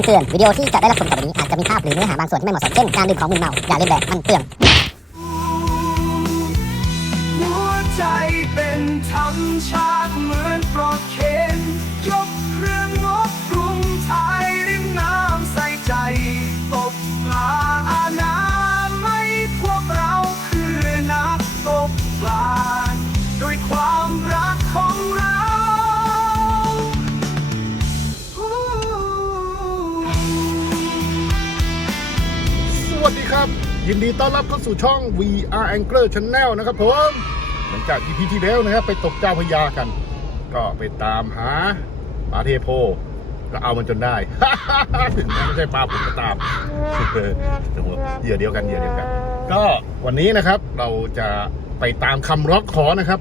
คำเตือนวิดีโอที่จะได้รับชมต่อไปนี้อาจจะมีภาพหรือเนื้อหาบางส่วนที่ไม่เหมาะสมเช่นการดื่มของมึนเมาอย่าเล่นแบบมันเปลือน ยินดีต้อนรับเข้าสู่ช่อง VR Angler Channel นะครับผมหลังจาก EP ที่แล้วนะครับไปตกเจ้าพระยากัน ก็ไปตามหาปลาเทโพก็เอามันจนได้ ถึงแม้ไม่ใช่ปลาผมก็ตามเหยื่อเดียวกันเหยื่อเดียวกัน ก็วันนี้นะครับเราจะไปตามคำร้องขอนะครับ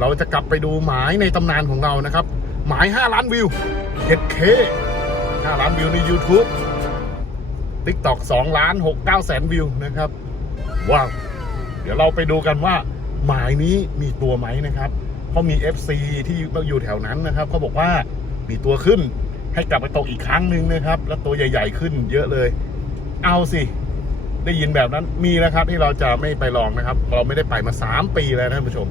เราจะกลับไปดูหมายในตำนานของเรานะครับ หมาย 5 ล้านวิว 7K 5ล้านวิวใน YouTube ทิกตอก2ล้าน6 9แสนวิวนะครับ ว้าว เดี๋ยวเราไปดูกันว่า หมายนี้มีตัวไหมนะครับเพราะมี FC ที่อยู่แถวนั้นนะครับเขาบอกว่ามีตัวขึ้นให้กลับไปตกอีกครั้งหนึ่งนะครับ แล้วตัวใหญ่ ๆ ขึ้นเยอะเลย เอาสิ ได้ยินแบบนั้นมีนะครับ ที่เราจะไม่ไปลองนะครับ เราไม่ได้ไปมา 3 ปีแล้วนะท่านผู้ชม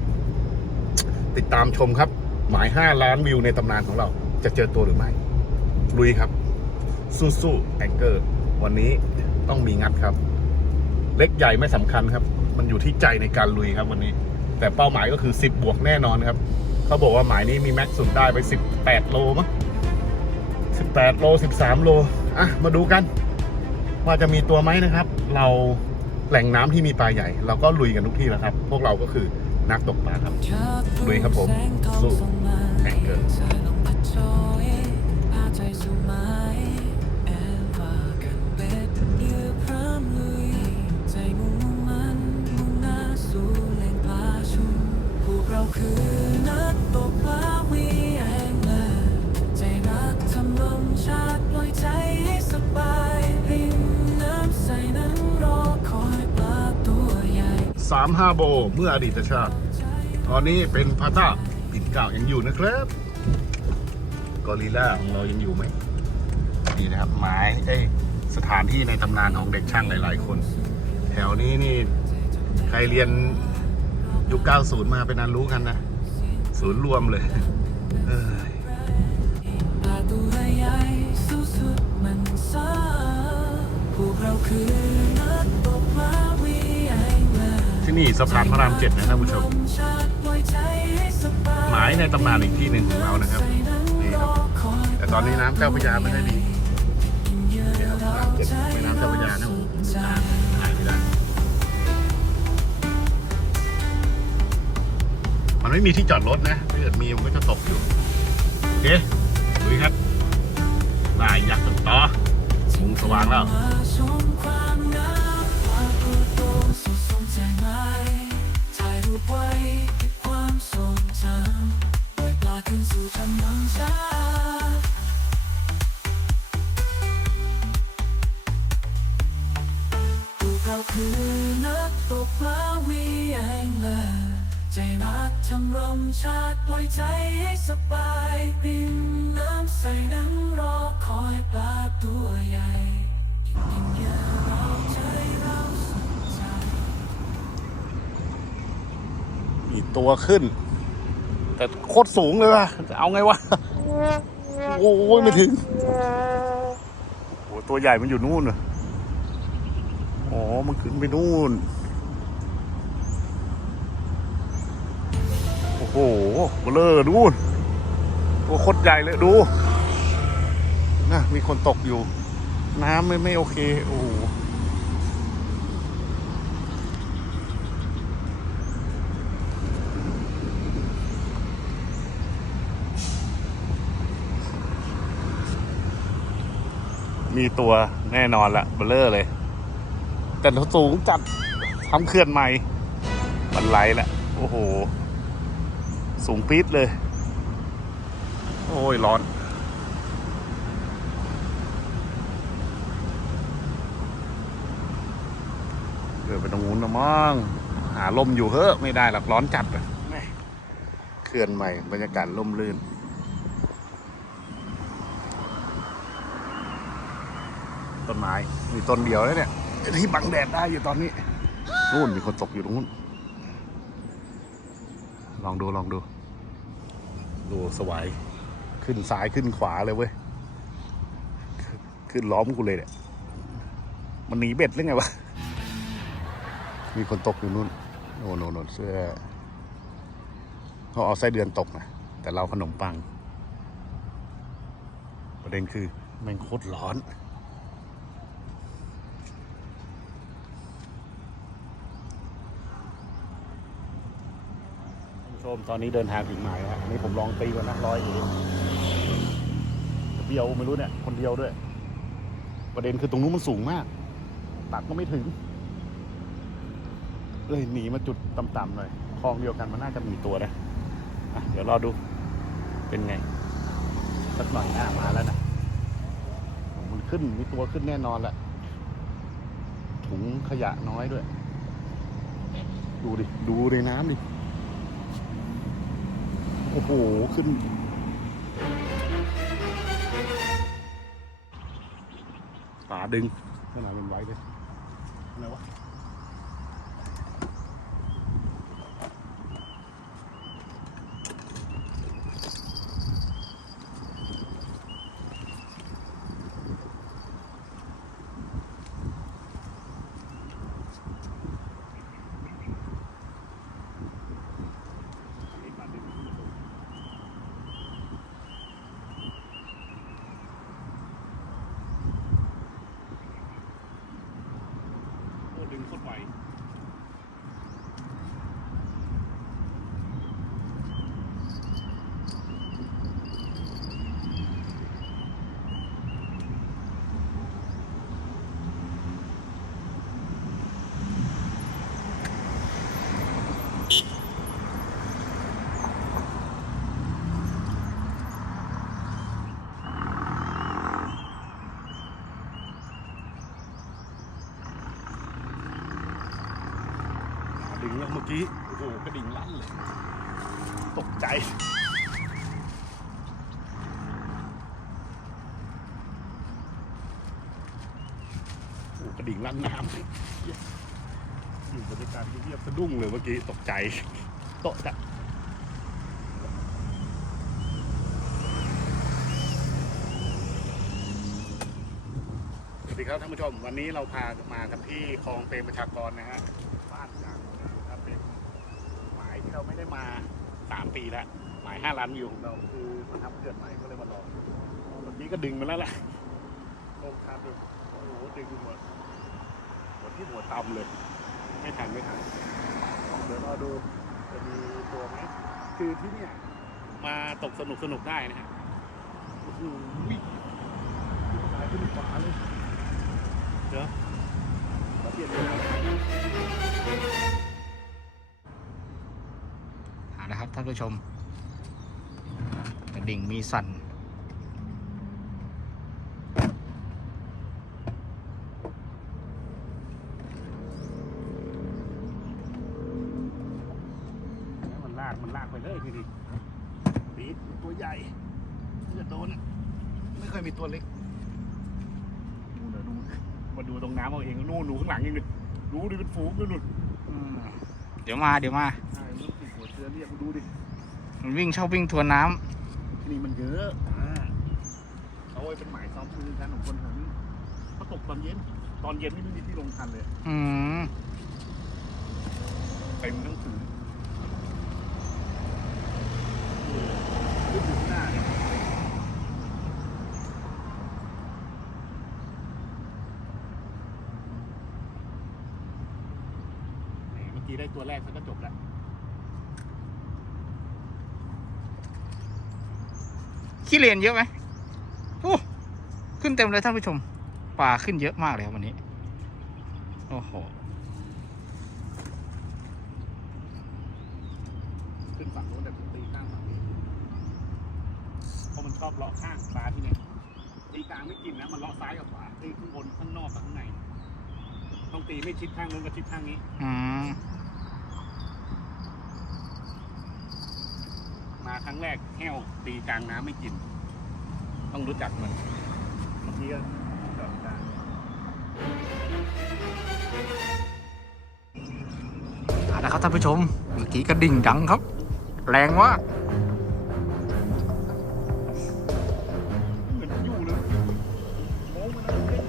ติดตามชมครับ หมาย 5 ล้านวิวในตำนานของเรา จะเจอตัวหรือไม่ ลุยครับ สู้ๆแองเกอร์ วันนี้ต้องมีงัดครับ เล็กใหญ่ไม่สำคัญครับ มันอยู่ที่ใจในการลุยครับวันนี้ แต่เป้าหมายก็คือ 10 บวกแน่นอนครับ เขาบอกว่าหมายนี้มีแม็กซ์สุดได้ไป 18 โลมั้ง18 โล 13 โล อะ มาดูกัน ว่าจะมีตัวไหมนะครับ เราแหล่งน้ำที่มีปลาใหญ่ เราก็ลุยกันทุกที่แล้วครับ พวกเราก็คือนักตกปลาครับ ลุยครับผม สู้แองเกอ คือนักตกปลาวีแองเลอร์ใจรักทำลมชาติปล่อยใจให้สบายริมน้ำใสนั้นรอคอยปลาตัวใหญ่สามห้าโบเมื่ออดีตชาติ ตอนนี้เป็นพาต้าปิ่นเกล้ายังอยู่นะครับกอริล่าของเรายังอยู่ไหมนี่นะครับไม้เอ้สถานที่ในตำนานของเด็กช่างหลาย ๆ คน แถวนี้นี่ใครเรียน ยุค90 มาเป็นนันรู้กันนะ ศูนย์รวมเลย เออที่นี่สะพานพระรามเจ็ดนะท่านผู้ชมชาติปล่อยใจให้สบายหมายในตำนานอีกที่หนึ่งของเรานะครับนี่ครับแต่ตอนนี้น้ำเจ้าพระยาไม่ได้ดี ไม่มีที่จอดรถนะถ้าเกิดมีมันก็จะตกอยู่โอเคดูครับได้ยักษ์ตันต่อมุงสว่างแล้วมาชมความงามปลาตัวโตสุดสมใจไหมถ่ายรูปไว้เก็บความทรงจำปล่อยปลาขึ้นสู่ธรรมชาติพวกเราคือนักตกปลาวีแองเลอร์ใจรัก ทำรมชาติปล่อยใจให้สบายริมน้ำใส่นั้นรอคอยปลาตัวใหญ่ยิ่งใหญ่เราใจเราสุขใจมีตัวขึ้น แต่โคตรสูงเลยว่ะจะเอาไงวะ โอ้ยไม่ถึง โอ้ตัวใหญ่มันอยู่นู่นเหรออ๋อ มันขึ้นไปนู่น โอ้โหเบลอนู่นตัวโคตรใหญ่เลยดูนะมีคนตกอยู่ น้ำไม่ไม่โอเค โอ้โหมีตัวแน่นอนละเบลเลอร์เลย แต่สูงจัดทำเขื่อนใหม่มันไหลละโอ้โห สูงปี๊ดเลย โอ้ย ร้อนเดินไปตรงนู้นนะมั้งหาลมอยู่เฮ้อะไม่ได้หรอกร้อนจัดเลยแม่เขื่อนใหม่ บรรยากาศร่มรื่นต้นไม้ มีต้นเดียวแล้วเนี่ย ที่บังแดดได้อยู่ตอนนี้นู่นมีคนตกอยู่ตรงนู้น ลองดู ลองดู ดูสวายขึ้นซ้ายขึ้นขวาเลยเว้ย ขึ้นล้อมกูเลยเนี่ย มันหนีเบ็ดหรือไงวะ มีคนตกอยู่นู่นโน่นโน่นนเสื้อเขาเอาไส้เดือนตกนะ แต่เราขนมปัง ประเด็นคือแม่งโคตรร้อน ท่านผู้ช มตอนนี้เดินทางถึงหมายแล้วนนี้ผมลองตีก่อนนะร้อยเองเดียวไม่รู้เนี่ย คนเดียวด้วย ประเด็นคือตรงนู้นมันสูงมาก ตักก็ไม่ถึง เลยหนีมาจุดต่ำๆหน่อยคลองเดียวกันมันน่าจะมีตัวนะะเดี๋ยวรอดูเป็นไง สักหน่อยหน้ามาแล้วนะมันขึ้นมีตัวขึ้นแน่นอนแหละถุงขยะน้อยด้วย ดูดิ ดูในน้ำดิ โอ้โห ขึ้น ป่าดึงขนาดเป็นไว้เลยอะไรวะ อกี้ โอ้โหกระดิ่งลั่นเลย ตกใจโอ้กระดิ่งลั่นน้ำอยู่บรรยากาศเงียบๆสะดุ้งเลยเมื่อกี้ตกใจโตะจัดสวัสดีครับท่านผู้ชมวันนี้เราพามากันที่คลองเปรมประชากรนะฮะ บ้านยางนะครับเป็นหมายที่ เราไม่ได้มาสามปีแล้วหมายห้าล้านวิวของเราคือมาทำเขื่อนใหม่ก็เลยมาลองเมื่อกี้ก็ดึงมาแล้วแหละลงคาดึงโอ้โหดึงหมดหมดที่หัวตำเลย ไม่ทันไม่ทันเดี๋ยวรอดูจะมีตัวไหมคือที่เนี่ยมาตกสนุกสนุกได้นะฮะโอ้โหวิ่งสายขึ้นขวาเลยเดี๋ยวมาเปลี่ยนเลย เอาละครับท่านผู้ชมกระดิ่งมีสั่นแล้วมันลากมันลากไปเลยทีนี้ปีดตัวใหญ่ที่จะโดนอะไม่เคยมีตัวเล็กดูนะดูมาดูตรงน้ำเอาเองนู่นดูข้างหลังยังดิดูดิเป็นฝูงเลยนู่นอืมเดี๋ยวมาเดี๋ยวมา ใช่มันติดหัวเชื้อเรียกมาดูดิมันวิ่งชอบวิ่งทวนน้ำที่นี่มันเยอะอ่าเอาไว้เป็นหมายซ้อมมือกันของคนแถวนี้เขาตกตอนเย็น ตอนเย็นนี่ไม่มีที่ลงทันเลยอืมเต็มทั้งผืนขึ้นอยู่ข้างหน้าเนี่ยแหมเมื่อกี้ได้ตัวแรกซะก็จบแล้ว ขี้เลนเยอะไหมโอ้ขึ้นเต็มเลยท่านผู้ชมปลาขึ้นเยอะมากเลยครับวันนี้ โอ้โห ขึ้นฝั่งโน้นแต่ผมตีข้างฝั่งนี้เพราะมันชอบเลาะข้างปลาที่เนี่ยตีกลางไม่กินนะมันเลาะซ้ายกับขวาตีข้างบนข้างนอกกับข้างใน ต้องตีไม่ชิดข้างนู้นกับชิดข้างนี้ อืม มา ครั้งแรกแห้วตีกลางน้ำไม่กิน ต้องรู้จักมันเมื่อกี้ก็จอดกลางเอาละครับท่านผู้ชม เมื่อกี้กระดิ่งดังครับ แรงมากเหมือนอยู่เลยมองมันเอาเล่น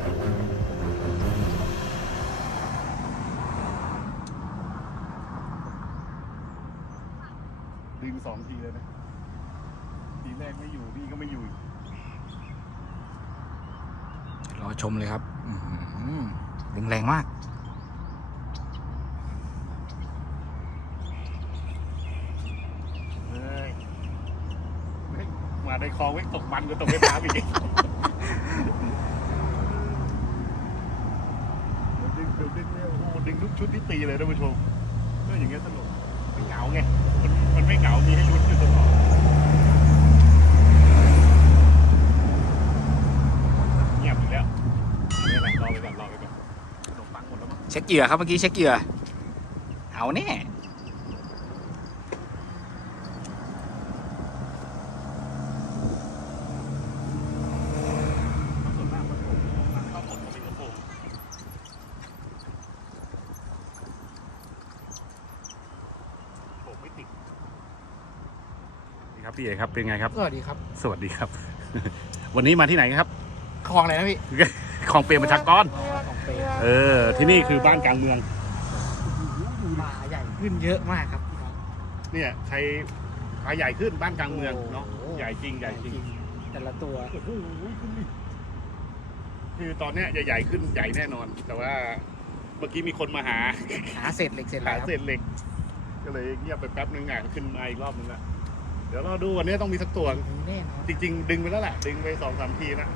ดึงสองทีเลยนะทีแรก ไม่อยู่พี่ก็ไม่อยู่อีกรอชมเลยครับอื้อหือดึงแรงมากเอ้ยแม่งมาในคลองเว้งตกมันก็ตกไปน้ำอีกเดี๋ยวดึงเดี๋ยวดึงเนี่ยโอ้โหดึงทุกชุดที่ตีเลยท่านผู้ชมก็อย่างเงี้ยสนุกไม่เหงาไง มันมันไม่เหงา มีให้ลุ้นอยู่ตลอด ช็คเหยื่อครับเมื่อกี้เช็คเหยื่อ เอาแน่ส่วนมากมันผมมันเข้าหมดก็เป็นกระโปรงผมไม่ติดนี่ครับพี่เอกครับเป็นไงครับ สวัสดีครับ สวัสดีครับ วันนี้มาที่ไหนครับ คลองอะไรนะพี่คลองเปรมประชากรของ เปรเออ ที่นี่คือบ้านกลางเมืองปลาใหญ่ขึ้นเยอะมากครับพี่น้อง เนี่ยใครปลาใหญ่ขึ้นบ้านกลางเมืองเนาะโอ้โห ใหญ่จริงใหญ่จริงแต่ละตัวโอ้โหคุณดิคือตอนเนี้ยจะใหญ่ขึ้นใหญ่แน่นอน แต่ว่าเมื่อกี้มีคนมาหาหาเศษเหล็กเศษอะไรหาครับเศษเหล็ก ก็เลยเงียบไปแป๊บนึงอะขึ้นมาอีกรอบนึงละเดี๋ยวเราดูวันนี้ต้องมีสักตัว แน่นอนจริง ๆ ดึงไปแล้วแหละดึงไปสองสามทีนะ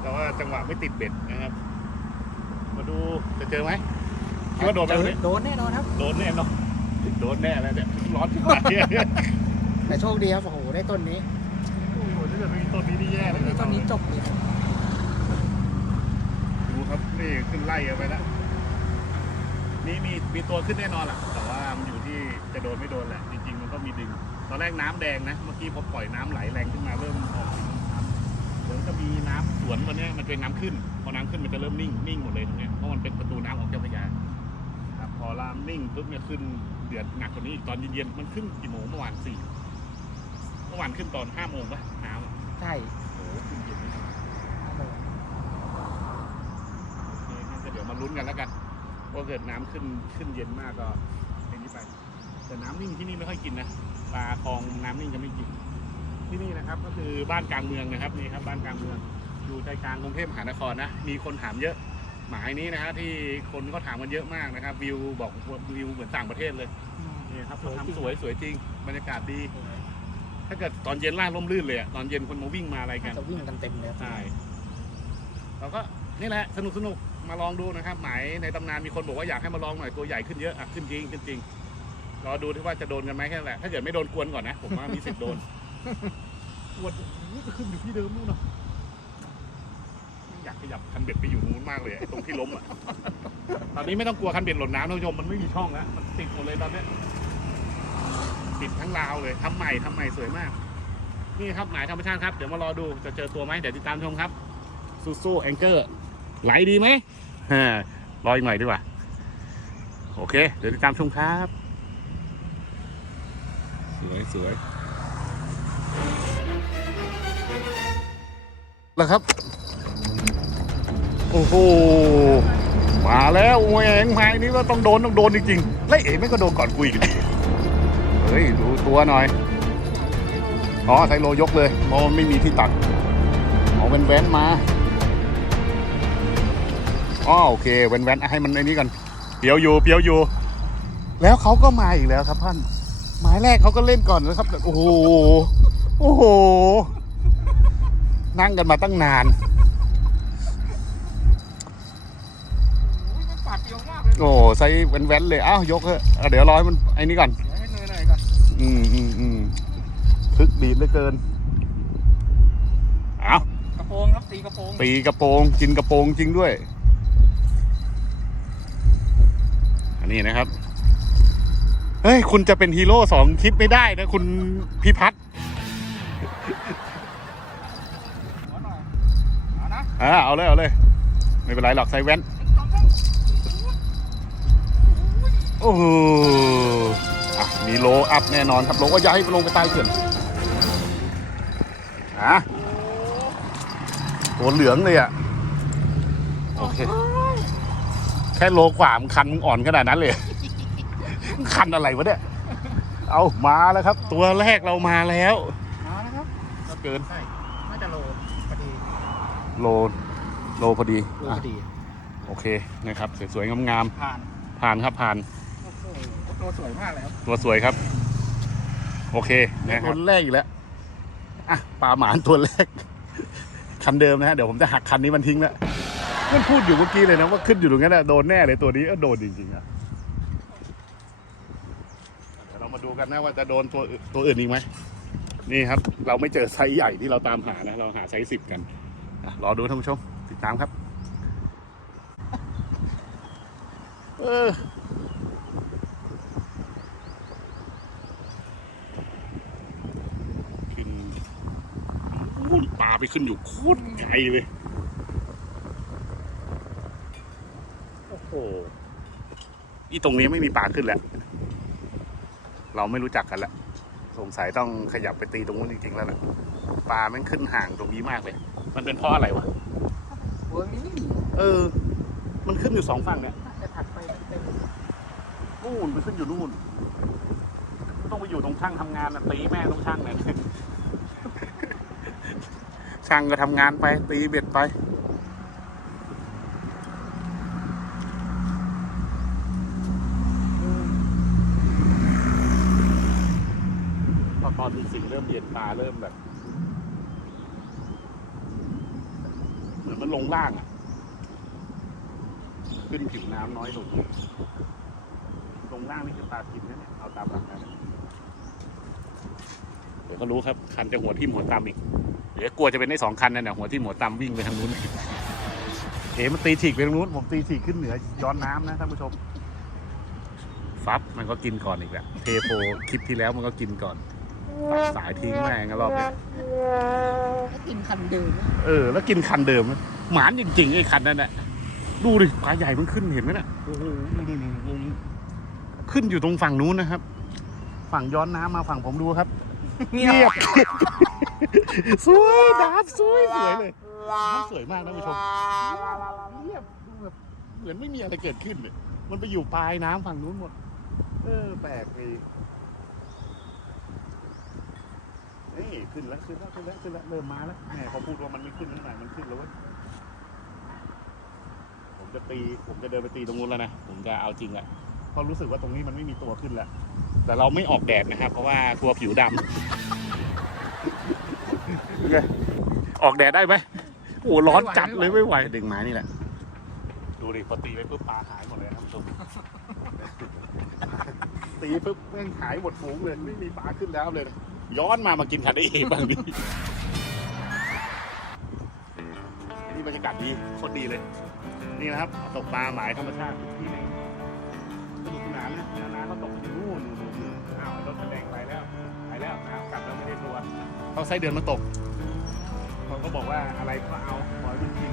แต่ว่าจังหวะไม่ติดเบ็ดนะครับ มาดูจะเจอไหมคิดว่าโดนไหมวันนี้โดนแน่นอนครับ โดนแน่เนอะโดนแน่แล้วเนี่ยร้อนที่ไหนแต่โชคดีครับโอ้โหได้ต้นนี้โอ้โหถ้าเกิดไม่มีต้นนี้นี่แย่เลยะต้นนี้จบเลยดูครับนี่ขึ้นไล่กันไปแล้วนี่มีมีตัวขึ้นแน่นอนแหละแต่ว่ามันอยู่ที่จะโดนไม่โดนแหละจริงๆมันก็มีดึง ตอนแรกน้ำแดงนะเมื่อกี้พอปล่อยน้ำไหลแรงขึ้นมาเริ่มออกสีน้ำเดี๋ยวจะมีน้ำสวนวันนี้ยมันเป็นน้ำขึ้น พอน้ำขึ้นมันจะเริ่มนิ่งนิ่งหมดเลยตรงเนี้ยเพราะมันเป็นประตูน้ำของเจ้าพระยาครับพอรามนิ่งปุ๊บเนี่ยขึ้นเดือดหนักกว่านี้อีกตอนเย็นๆมันขึ้นกี่โมงเมื่อวานสี่เมื่อวานขึ้นตอนห้าโมงปะน้ำอะใช่โอ้โหขึ้นเย็นนี่โอเคงั้นก็เดี๋ยวมาลุ้นกันแล้วกันว่าเกิดน้ำขึ้นขึ้นเย็นมากก็ไอ้นี้ไป แต่น้ำนิ่งที่นี่ไม่ค่อยกินนะปลาคลองน้ำนิ่งจะไม่กิน ที่นี่นะครับก็คือบ้านกลางเมืองนะครับนี่ครับบ้านกลางเมือง อยู่ใจกลางกรุงเทพมหานครนะมีคนถามเยอะ หมายนี้นะฮะที่คนก็ถามกันเยอะมากนะครับ วิวบอกว่าวิวเหมือนต่างประเทศเลยนี่ครับเขาทำสวยสวยจริงบรรยากาศดี ถ้าเกิดตอนเย็นล่าร่มรื่นเลยอะตอนเย็นคนมาวิ่งมาอะไรกันจะวิ่งกันเต็มเลยครับใช่เราก็นี่แหละสนุกสนุกมาลองดูนะครับ หมายในตำนานมีคนบอกว่าอยากให้มาลองหน่อยตัวใหญ่ขึ้นเยอะอะขึ้นจริงขึ้นจริงรอดูที่ว่าจะโดนกันไหมแค่นั้นแหละถ้าเกิดไม่โดนกวนก่อนนะ ผมว่ามีสิทธิ์โดน กวนนี่ก็ขึ้นอยู่ที่เดิมนู่นเนาะอยากขยับคันเบ็ดไปอยู่นู้นมากเลยไอ้ตรงที่ล้มอะ ตอนนี้ไม่ต้องกลัวคันเบ็ดหล่นน้ำท่านผู้ชมมันไม่มีช่องแล้วมันติดหมดเลยตอนเนี้ยติดทั้งราวเลยทำใหม่ทำใหม่สวยมาก นี่ครับหมายธรรมชาติครับ เดี๋ยวมารอดูจะเจอตัวไหมเดี๋ยวติดตามชมครับซูซูแองเกอร์ไหลดีไหมฮ่ารออีกหน่อยดีกว่า โอเค เดี๋ยวติดตามชมครับ สวยสวย แล้วครับ โอ้โห มาแล้วแหวงไม้นี้ก็ต้องโดนต้องโดนจริงๆ แล้วเอ๋ไม่ก็โดนก่อนกุยกันเฮ้ย ดูตัวหน่อย อ๋อไทโลยกเลยเพราะมันไม่มีที่ตัก เอาแว่นแว่นๆมาอ๋อโอเคแว่นแวนๆให้มันไอ้นี้ก่อนเปียวอยู่เปียวอยู่ แล้วเขาก็มาอีกแล้วครับท่าน หมายแรกเขาก็เล่นก่อนนะครับ โอ้โห โอ้โห นั่งกันมาตั้งนานปาดเดียวมากเลยโอ้ใส่แว่นแว่นๆเลยอ้าวยกเถอะอะเดี๋ยวรอให้มันไอ้นี้ก่อนเดี๋ยวให้เนยหน่อยก่อนอืมอืมอืมคึกดีดเหลือเกินเอากระโปรงครับตีกระโปรงตีกระโปรงกินกระโปรงจริงด้วย อันนี้นะครับเฮ้ยคุณจะเป็นฮีโร่สองคลิปไม่ได้นะ คุณพิพัฒน์ อ่าเอาเลยเอาเลย ไม่เป็นไรหรอกใส่แว่น โอ้โหอะมีโลอัพแน่นอนครับโลก็ย้ายลงไปใต้เขื่อนอะตัวเหลืองเลยอะ โอเค แค่โลกว่ามันคันมึงอ่อนขนาดนั้นเลยคันอะไรวะเนี่ย เอามาแล้วครับ ตัวแรกเรามาแล้ว มาแล้วครับเกิน โลโลพอดีโลอะพอดีโอเคนะครับสวยๆงามผ่านๆผ่านครับผ่านโอ้โหตัวสวยมากเลยครับตัวสวยครับ โอเคนะครับคนแรกอีกแล้วอะปลาหมานตัวแรกคันเดิมนะฮะเดี๋ยวผมจะหักคันนี้มันทิ้งแล้วมันพูดอยู่เมื่อกี้เลยนะว่าขึ้นอยู่ตรงนั้นนะโดนแน่เลยตัวนี้เออโดนจริงๆนะเดี๋ยวเรามาดูกันนะว่าจะโดนตัวอื่นตัวอื่นอีกไหมนี่ครับ เราไม่เจอไซส์ใหญ่ที่เราตามหานะ เราหาไซส์สิบกันอะ รอดูท่านผู้ชม ติดตามครับ เออขึ้นอู้ปลาไปขึ้นอยู่โคตรไกลเลย โอ้โหอีตรงนี้ไม่มีปลาขึ้นแล้ว เราไม่รู้จักกันแล้ว สงสัยต้องขยับไปตีตรงนู้นจริงๆแล้วแหละปลาแม่งขึ้นห่างตรงนี้มากเลย มันเป็นเพราะอะไรวะเวิร์กนี้ไม่มีเออ มันขึ้นอยู่สองฝั่งเนี่ยจะถัดไปเต็มนู่นมันขึ้นอยู่นู่น ต้องไปอยู่ตรงช่างทำงานนะตีแม่ต้องช่างเนี่ย ช่างก็ทำงานไป ตีเบ็ดไป พอตอนที่สิ่งเริ่มเย็นปลาเริ่มแบบ เหมือนมัน ลงล่างอะขึ้นผิวน้ำน้อยลงตรงล่างนี่คือปลากินนะเนี่ยเอาตามหลักนะเดี๋ยวก็รู้ครับ คันจะหัวทิ่มหัวตำอีก เดี๋ยวกลัวจะเป็นได้สองคันนั่นแหละหัวทิ่มหัวตำวิ่งไปทางนู้น เอ๋มันตีฉีกไปทางนู้น ผมตีฉีกขึ้นเหนือย้อนน้ำนะท่านผู้ชม ฟับมันก็กินก่อนอีกแหละเทโพคลิปที่แล้วมันก็กินก่อนตัดสายทิ้งแม่งอะรอบเนี้ยก็กินคันเดิม เออ แล้วกินคันเดิมนะ หมานจริงๆไอ้คันนั่นแหละดูดิปลาใหญ่มันขึ้นเห็นไหมน่ะโอ้โหนี่นี่นี่นี่ขึ้นอยู่ตรงฝั่งนู้นนะครับ ฝั่งย้อนน้ำมาฝั่งผมดูครับ เงีเงียยบบสวยน้ำสวยสวยเลยน้ำสวยมากนะผู้ชมเงียบดูแบบเหมือนไม่มีอะไรเกิดขึ้นเลยมันไปอยู่ปลายน้ำฝั่งนู้นหมด เออแปลกดีนี่ขึ้นแล้วขึ้นแล้วขึ้นแล้วขึ้นแล้วเริ่มมาแล้วแหมพอพูดว่ามันไม่ขึ้นเท่าไหร่มันขึ้นแล้วเว้ย ผมจะตีผมจะเดินไปตีตรงนู้นแล้วนะผมจะเอาจริงแหละเพราะรู้สึกว่าตรงนี้มันไม่มีตัวขึ้นแล้วแต่เราไม่ออกแดดนะครับ เพราะว่ากลัวผิวดำเป็นไงออกแดดได้ไหมโอ้โหร้อนจัดเลยไม่ไหวดึงไม้นี่แหละ ดูดิพอตีไปปุ๊บปลาหายหมดเลยครับผู้ชมตีปุ๊บแม่งหายหมดฝูงเลยไม่มีปลาขึ้นแล้วเลย ย้อนมามากินขันได้เองบ้างดินี่บรรยากาศดีโคตรดีเลย นี่นะครับตกปลาหมายธรรมชาติที่หนึงสนุกสนานนะนื้อนาเขาตกไปถึงนู่นนู่นนู่นนู่นอ้าวรถแดงไปแล้วไปแล้วนะครับกลับแล้วไม่ได้ตัวเขาไส้เดือนมาตกเขาก็บอกว่าอะไรก็เอาปล่อยมันกิน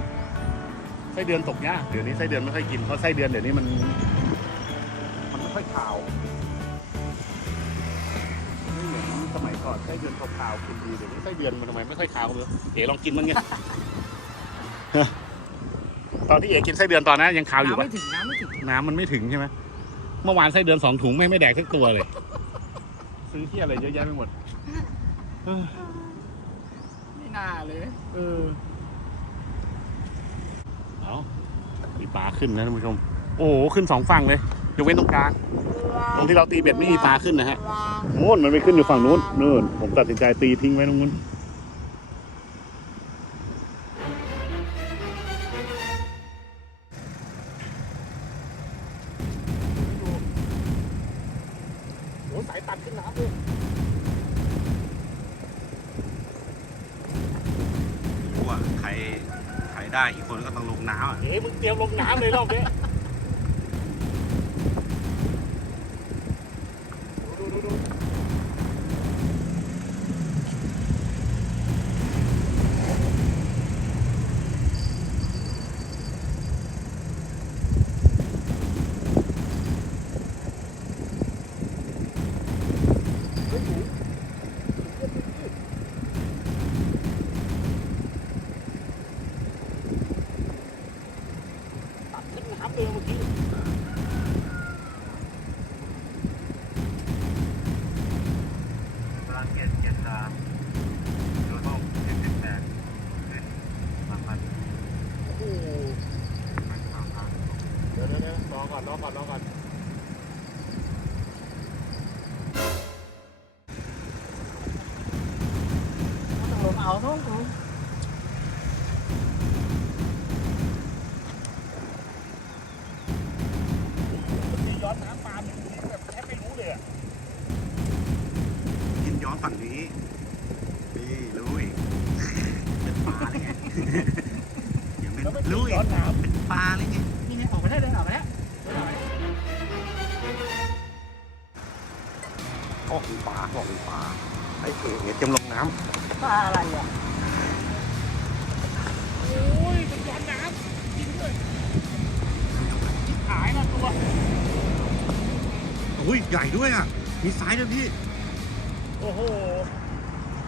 ไส้เดือนตกยากเดี๋ยวนี้ไส้เดือนไม่ค่อยกินเพราะไส้เดือนเดี๋ยวนี้มันมันไม่ค่อยขาวไม่เหมือนสมัยก่อนไส้เดือนขาวๆกินดีเดี๋ยวนี้ไส้เดือนมันทำไมไม่ค่อยขาวเลยเอ๋ลองกินมันไง ตอนที่เอ๋กินไส้เดือนตอนนั้นยังขาวอยู่น้ำปะไม่ถึงน้ำไม่ถึงน้ำมันไม่ถึงใช่ไหมเมื่อวานไส้เดือนสองถุงไม่ไม่แดกสักตัวเลย ซื้อที่อะไรเยอะแยะไปหมดเออไม่น่าเลยเออเอามีปลาขึ้นนะท่านผู้ชม โอ้โหขึ้นสองฝั่งเลยยกเว้นตรงกลางตรงที่เราตีเบ็ดไม่มีปลาขึ้นนะฮะโน่นมันไปขึ้นอยู่ฝั่งนู้นนู่นผมตัดสินใจตีทิ้งไว้ตรงนู้น เตรียมลงน้ำเลยรอบนี้ดูดูดู รอก่อนรอก่อน ต้องลงเอาต้องลง มีย้อนน้ำปลาเนี่ยแบบแทบไม่รู้เลยอะ กินย้อนฝั่งนี้นี่รู้อีกเป็นปลา เลยไงยังไม่แล้วไม่รู้อีย้อกนน้เป็นปลาเลยไงนี่ไงออกไปได้เลยออกไปแล้วโอ้มีปลาบอกมีปลาไอ้เอ๋เอ๋เตรียมลงน้ปลาอะไรอะโอ้ยเป็นย้อนน้ำกินด้วยหายละตัวำอุ้ยใหญ่ด้วยอะมีสายด้วยพี่ำโอ้โห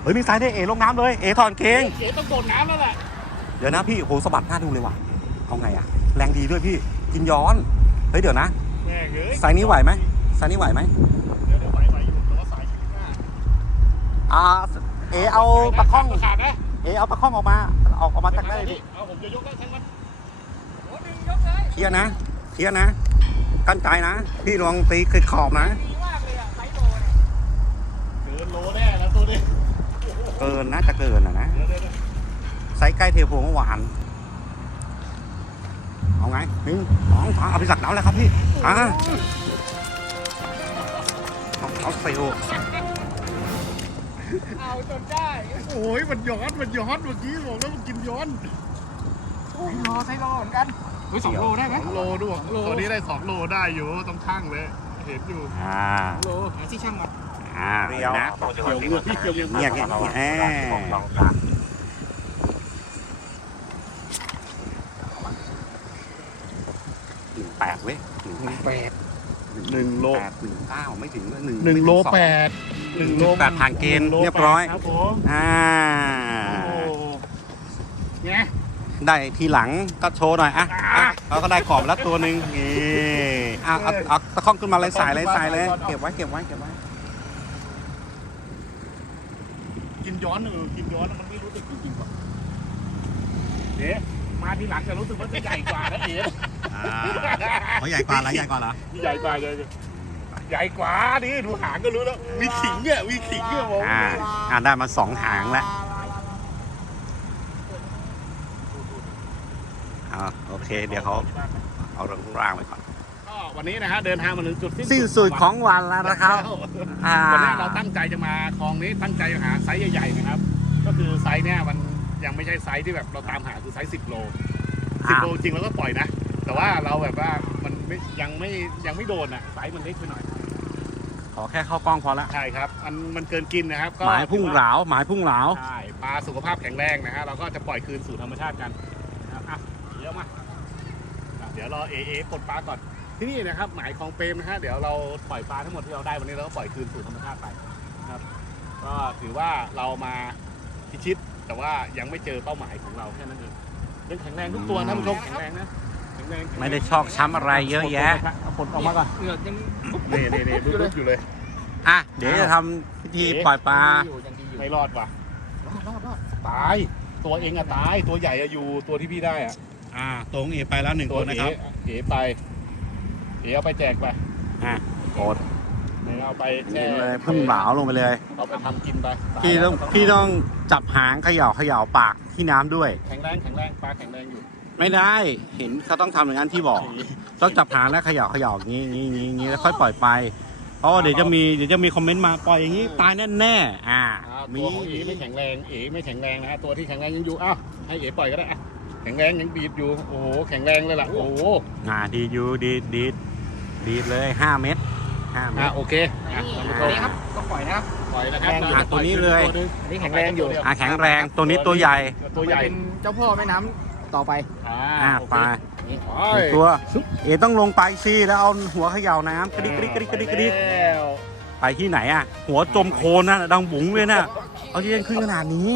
เฮ้ยมีสายด้วยเอ๋ลงน้ำเลยเอ๋ถอนเกงเก๋ต้องโดดน้ำแล้วแหละ เดี๋ยวนะพี่โหสะบัดหน้าดูเลยว่ะเอาไงอะแรงดีด้วยพี่กินย้อนเฮ้ยเดี๋ยวนะแม่งเอ้ยสายนี้ไหวไหมสายนี้ไหวไหมเดี๋ยวเดี๋ยวไหวไหวอยู่แต่ว่าสายชีวิตหน้าอ่าเอ๋เอาปลาข้องขาดนะเอ๋เอาปลาข้องออกมาออกออกมาจากได้ได้พี่เอาผมจะยกได้ทั้งมันโอ้ดึงยกเลยเคลียร์นะเคลียร์นะกั้นใจนะพี่ลองตีขึ้นขอบนะดีมากเลยอะไซโดนเกินโลแน่แล้วตัวนี้เกินนะจะเกินอะนะเดี๋ยวเดี๋ยวเดี๋ยว ไซส์ใกล้เทโพเมื่อวาน เอาไงหนึ่งสองสามเอาไปสักน้ำแล้วครับพี่อ่าเอาเอาเซลลเอาจนได้ โอ้ยมันย้อน มันย้อนเมื่อกี้บอกแล้วมันกินย้อนไซโลไซโลเหมือนกันเฮ้ยสองโลได้ไหมสองโลด้วยตัวนี้ได้สองโลได้อยู่ต้องช่างเลย เห็นอยู่อ่าโลหาที่ช่างมาอ่าเดี๋ยวนะเกี่ยวเงือกพี่เกี่ยวเงือกเงียบเงียบเงียบแอบหนึ่งแปดเว้ยหนึ่ งแปดหนึ่งโล แปดหนึ่งเก้าไม่ถึงหนึ่งหนึ่งโลไม่ถึสอแปดหนึ่งโลแปดผ่านเกณฑ์เรียบร้อยครับผมอ่าโอ้ไงได้ทีหลังก็โชว์หน่อยอะอะเราก็ได้กรอบแล้วตัวหนึ่งนี่อะเอาเอาตะข้องขึ้นมาเลยสายเลยสายเลยเก็บไว้เก็บไว้เก็บไว้กินย้อนเออกินย้อนแล้วมันไม่รู้สึกจริงๆหรอกเอ๊ะมาทีหลังจะรู้สึกว่าจะใหญ่กว่านะเอ๋ เขาใหญ่กว่าแล้วใหญ่กว่าเหรอใหญ่กว่าเลยใหญ่กว่าดิดูหางก็รู้แล้วมีขิงเนี่ยมีขิงเนี่ยผมอ่าอ่าได้มาสองหางแล้วอ่าโอเค เดี๋ยวเขาเอาเรื่องร่างไปก่อน ก็วันนี้นะฮะเดินทางมาถึงจุดสิ้นสุดของวันแล้วนะครับ อ่า วันแรกเราตั้งใจจะมาคลองนี้ตั้งใจจะหาไซส์ใหญ่ๆนะครับ ก็คือไซส์เนี่ยมันยังไม่ใช่ไซส์ที่แบบเราตามหาคือไซส์10โล10โลจริงเราก็ปล่อยนะ แต่ว่าเราแบบว่ามันไม่ยังไม่ยังไม่โดนอะไซส์มันเล็กไปหน่อยขอแค่เข้ากล้องพอละใช่ครับมันมันเกินกินนะครับก็หมายพุ่งเหลาหมายพุ่งเหลาใช่ปลาสุขภาพแข็งแรงนะฮะเราก็จะปล่อยคืนสู่ธรรมชาติกันนะครับอะเยอะมากอะเดี๋ยวรอเอเอกดปลาก่อนที่นี่นะครับหมายคลองเปรมนะฮะเดี๋ยวเราปล่อยปลาทั้งหมดที่เราได้วันนี้เราก็ปล่อยคืนสู่ธรรมชาติไปนะครับ ก็ถือว่าเรามาพิชิตแต่ว่ายังไม่เจอเป้าหมายของเราแค่นั้นเองยังแข็งแรงทุกตัวนะท่านผู้ชมแข็งแรงนะ แข็งแรงแข็งแรงไม่ได้ชอกช้ำอะไรเยอะแยะเอาผลออกมาก่อนเหงือกยังนี่นี่นี่ลุกๆอยู่เลย อะเดี๋ยวจะทำพิธีปล่อยปลาอยู่ยังดีอยู่ไม่รอดว่ะรอดรอดรอดตาย ตัวเองอะตายตัวใหญ่อะอยู่ตัวที่พี่ได้อะอ่าตรงเอไปแล้วหนึ่งตัตัววนะครับเอ๋ไปเอ๋เอาไปแจกไปอะกดหนึ่งเอาไปแช่เห็นเลยพุ่งเหลาลงไปเลยเอาไปทำกินไปพี่ต้องพี่ต้องจับหางเขย่าเขย่าปากที่น้ำด้วย แข็งแรงแข็งแรงปลาแข็งแรงอยู่ ไม่ได้เห็นเขาต้องทำอย่างนั้นที่บอกต้องจับหางแล้วเขย่าเขย่าอย่างนี้อย่างนี้อย่างนี้แล้วค่อยปล่อยไป เพราะว่าเดี๋ยวจะมีเดี๋ยวจะมีคอมเมนต์มาปล่อยอย่างนี้ตายแน่ๆอ่าอ่ามีตัวของเอ๋ไม่แข็งแรงเอ๋ไม่แข็งแรงนะฮะตัวที่แข็งแรงยังอยู่อ้าวให้เอ๋ปล่อยก็ได้อะแข็งแรงยังบีบอยู่โอ้โหแข็งแรงเลยล่ะโอ้โหอ่าดีอยู่ดีดดีดดีดเลยห้าเม็ดห้าเม็อะด โอเคอะนี่ท่านผู้ชตัวมนี้ครับต้องปล่อยนะครับ ปล่อยนะครับแรงอยู่อะตัวนี้เลยตัวหนึ่งอันนี้แข็งแรงอยู่ อ่าแข็งแรงตัวนี้ตัวใหญ่ ตัวใหญ่ เป็นเจ้าพ่อแม่น้ำ ต่อไปอ่าอ่าโอเคไปไปหนึ่งตัว เอต้องลงไปสิแล้วเอาหัวเขย่าน้ำกระดิกกระดิกกระดิกกระดิกกระดิกแล้วไปที่ไหนอะ หัวจมโคลนน่ะดังบุ๋งเลยน่ะเอาที่เล่นขึ้นขนาดนี้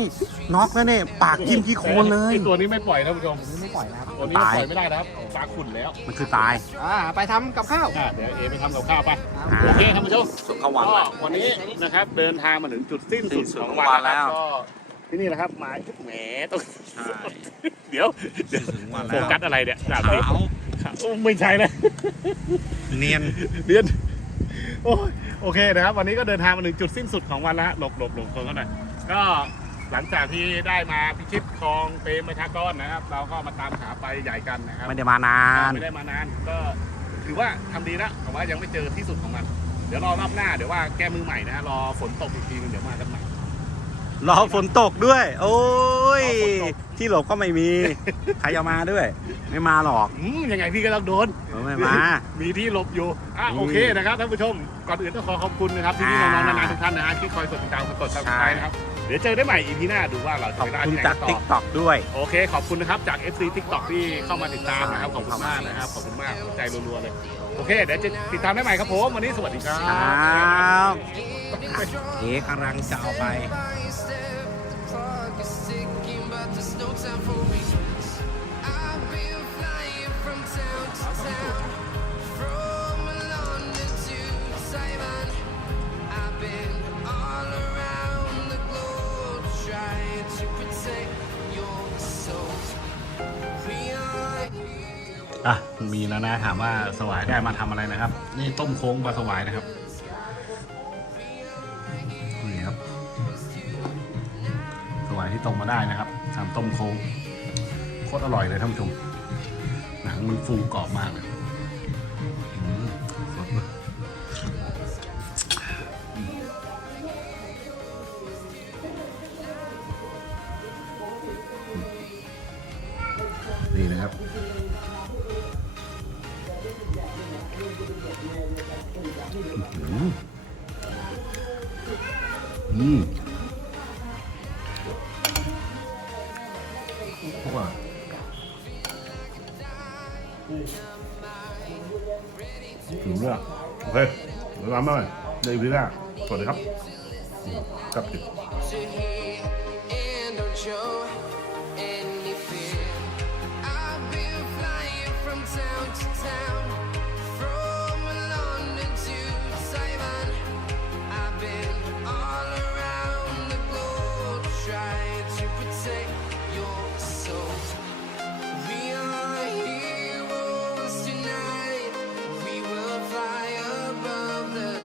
น็อกแล้วเนี่ยปากจิ้มที่โคลนเลยไอ้ตัวนี้ไม่ปล่อยนะท่านผู้ชมไม่ปล่อยนะครับตัวนี้ปตายล่อยไม่ได้นะครับปลาขุ่นแล้ว มันคือตายอ่าไปทำกับข้าวอะเดี๋ยวเอไปทำกับข้าวไปอ่าโอเคท่านผู้ชมสุขวัก็นเลยวันนี้นะครับเดินทางมาถึงจุดสิ้นสุดสิ้นสุดของของวัวันนแล้แล้ววก็ที่นี่นะครับหมายแหมต้องใช่ เดี๋ยวเดี๋ยวถึงวันโฟแล้วกัสอะไรเนี่ยแบบขานี้วโอ้ไม่ใช่เลยเนียนเรียนโอ้ยโอเคนะครับ วันนี้ก็เดินทางมาถึงจุดสิ้นสุดของวันแล้วฮะหลบหลบหลบคนเขาหน่อยก็หลังจากที่ได้มาพิชิตคลองเปรมประชากรนะครับ เราก็มาตามหาไปใหญ่กันนะครับไม่ได้มานานไม่ได้มานานก็ถือว่าทำดีแล้วแต่ว่ายังไม่เจอที่สุดของมัน เดี๋ยวรอรอบหน้าเดี๋ยวว่าแก้มือใหม่นะฮะรอฝนตกอีกทีนึงเดี๋ยวมากันใหม่ รอฝนตกด้วย โอ้ยรอฝนตกที่หลบก็ไม่มี ใครจะมาด้วย ไม่มาหรอกอืมยังไงพี่ก็ต้องโดนเออไม่มา มีที่หลบอยู่อะอืมโอเคนะครับท่านผู้ชม ก่อนอื่นต้องขอขอบคุณนะครับที่พี่น้องๆนานาทุกท่านนะฮะที่คอยกดติดตามกดซับสไครต์นะครับ เดี๋ยวเจอได้ใหม่อีพีหน้าดูว่าเราขจะอบไปได้คุณที่ไหนจากต่ติ๊กอต็อกด้วย โอเค ขอบคุณนะครับจาก FC TikTok ที่เข้ามาติดตามนะครับ ขอบคุณมากนะครับ ขอบคุณมากใจรัวๆเลย โอเค เดี๋ยวจะติดตามได้ใหม่ครับผม วันนี้สวัสดีครัครับบเอ๊ะกำลังจะเอาไป อะมีแล้วนะถามว่าสวายได้มาทำอะไรนะครับ นี่ต้มโค้งปลาสวายนะครับนี่ครับสวายที่ตรงมาได้นะครับ ทำต้มโค้งโคตรอร่อยเลยท่านผู้ชม หนังมันฟูกรอบมากเลยสดเลยนี่นะครับ อืม เดี๋ยวมาใหม่ในอีพีหน้าสวัสดีครับกับดึ